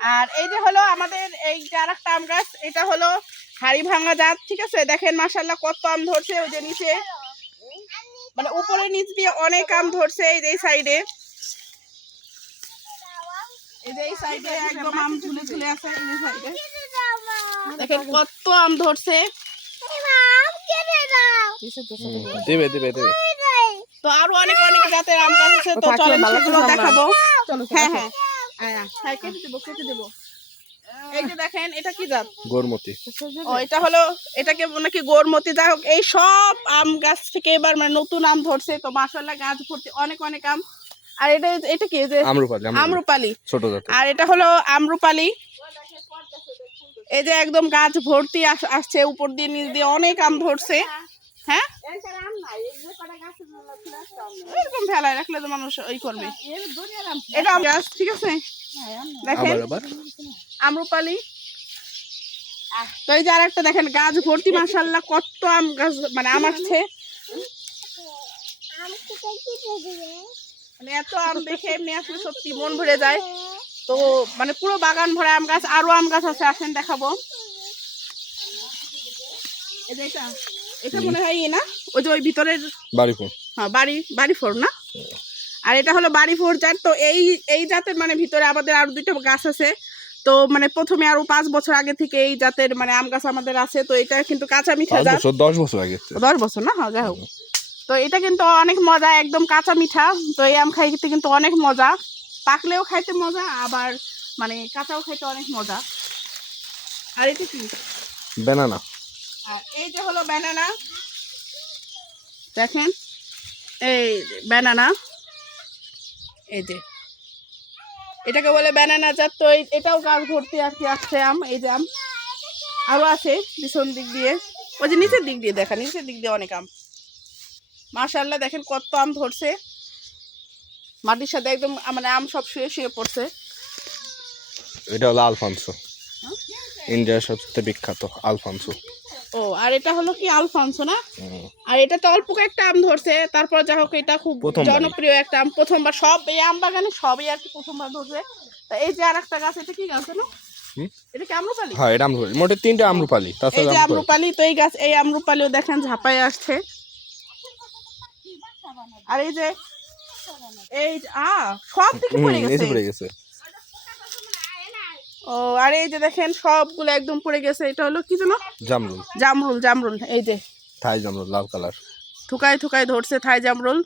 আর এই যে হলো আমাদের এই যে আরেকটা আম গাছ, এটা হলো হাড়ি ভাঙা জাত, ঠিক আছে। দেখেন মাশাআল্লাহ কত আম ধরছে, ওই যে নিচে মানে উপরে নিচ দিয়ে অনেক আম ধরছে। এই যে এই সাইডে, এই যে এই সাইডে একদম আম ঝুলে ঝুলে আছে। এই যে সাইডে দেখেন কত আম ধরছে। দেবে দেবে দেবে। তো আরো অনেক অনেক জাতের আম গাছ আছে, তো চলেন সেগুলো দেখাবো। হ্যাঁ হ্যাঁ হ্যাঁ কেটে দেবো কেটে দেবো। এই যে দেখেন এটা কি জাত? গোরমতি। ও এটা হলো, এটাকে নাকি গোরমতি। যাই হোক, এই সব আম গাছ থেকে এবার মানে নতুন আম ধরছে, তো মাশাআল্লাহ গাছ ভর্তি অনেক অনেক আম। আর এটা এটা কি? যে আম্রপালি। আম্রপালি ছোট জাতের। আর এটা হলো আম্রপালি। এই যে একদম গাছ ভর্তি আসছে, উপর দিয়ে নিচ দিয়ে অনেক আম ধরছে। হ্যাঁ এরকম ফেলায় রাখলে তো মানুষ ওই করবে। এটা আম গাছ, ঠিক আছে। দেখেন আম্রপালি। তো এই যে আর একটা দেখেন গাছ ভর্তি মাশাআল্লাহ কত আম গাছ, মানে আম আসছে। মানে এত আম দেখে এমনি আসলে সত্যি মন ভরে যায়। তো মানে পুরো বাগান ভরা আম গাছ, আরো আম গাছ আছে, আসেন দেখাবো। এই যে এটা মনে হয় না, ওই যে ওই ভিতরের বাড়িপুর। হ্যাঁ বাড়ি ফোর না। আর এটা হলো বাড়ি ফোর জাত। তো এই জাতের মানে ভিতরে আমাদের আরো দুইটা গাছ আছে। তো মানে প্রথমে আরো 5 বছর আগে থেকে এই জাতের মানে আম গাছ আমাদের আছে। তো এটা কিন্তু কাঁচা মিঠা জাত। 10 বছর আগে। 10 বছর না, হ্যাঁ যাই হোক। তো এটা কিন্তু অনেক মজা, একদম কাঁচা মিঠা। তো এই আম খাইতে কিন্তু অনেক মজা, পাকলেও খাইতে মজা, আবার মানে কাঁচাও খাইতে অনেক মজা। আর এটা কি? ব্যানানা। আর এই যে হলো ব্যানানা, দেখেন এই ব্যানানা, এই যে এটাকে বলে ব্যানানা জাত। তো এটাও গাছ ভর্তি আর কি আসছে আম। এই যে আম আরো আছে পিছন দিক দিয়ে, ওই যে নিচের দিক দিয়ে দেখা, নিচের দিক দিয়ে অনেক আম মাশাআল্লাহ। দেখেন কত আম ধরছে, মাটির সাথে একদম মানে আম সব শুয়ে শুয়ে পড়ছে। এটা হলো আলফানসো, ইন্ডিয়ার সবচেয়ে বিখ্যাত আলফানসো। ও আর এটা হলো কি আলফানসো না। আর এটা তো অল্প একটা আম ধরছে, তারপর যা হোক এটা খুব জনপ্রিয় একটা আম। প্রথমবার সব এই আম বাগানে সবই আর কি প্রথমবার ধরছে। তা এই যে আর একটা গাছ, এটা কি গাছ জানো? এটা কি আম্রপালি? হ্যাঁ এটা আম্রপালি, মোটে 3টা আম্রপালি। এই যে আম্রপালি, তো এই গাছ এই আম্রপালিও দেখেন ঝাপায় আসছে। আর এই যে এই সব থেকে পড়ে গেছে। ও আর এই যে দেখেন সবগুলো একদম পড়ে গেছে। এটা হলো কি জানো? জামরুল। জামরুল জামরুল, এই যে থাই জামরুল, লাল কালার, থুকায় থুকায় ধরছে থাই জামরুল।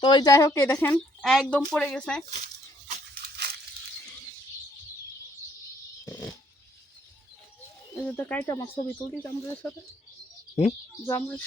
তো ওই যাই হোক এই দেখেন একদম পড়ে গেছে। এই যে তো কাইটা আমার ছবি তুলছি জামরুলের সাথে, জামরুল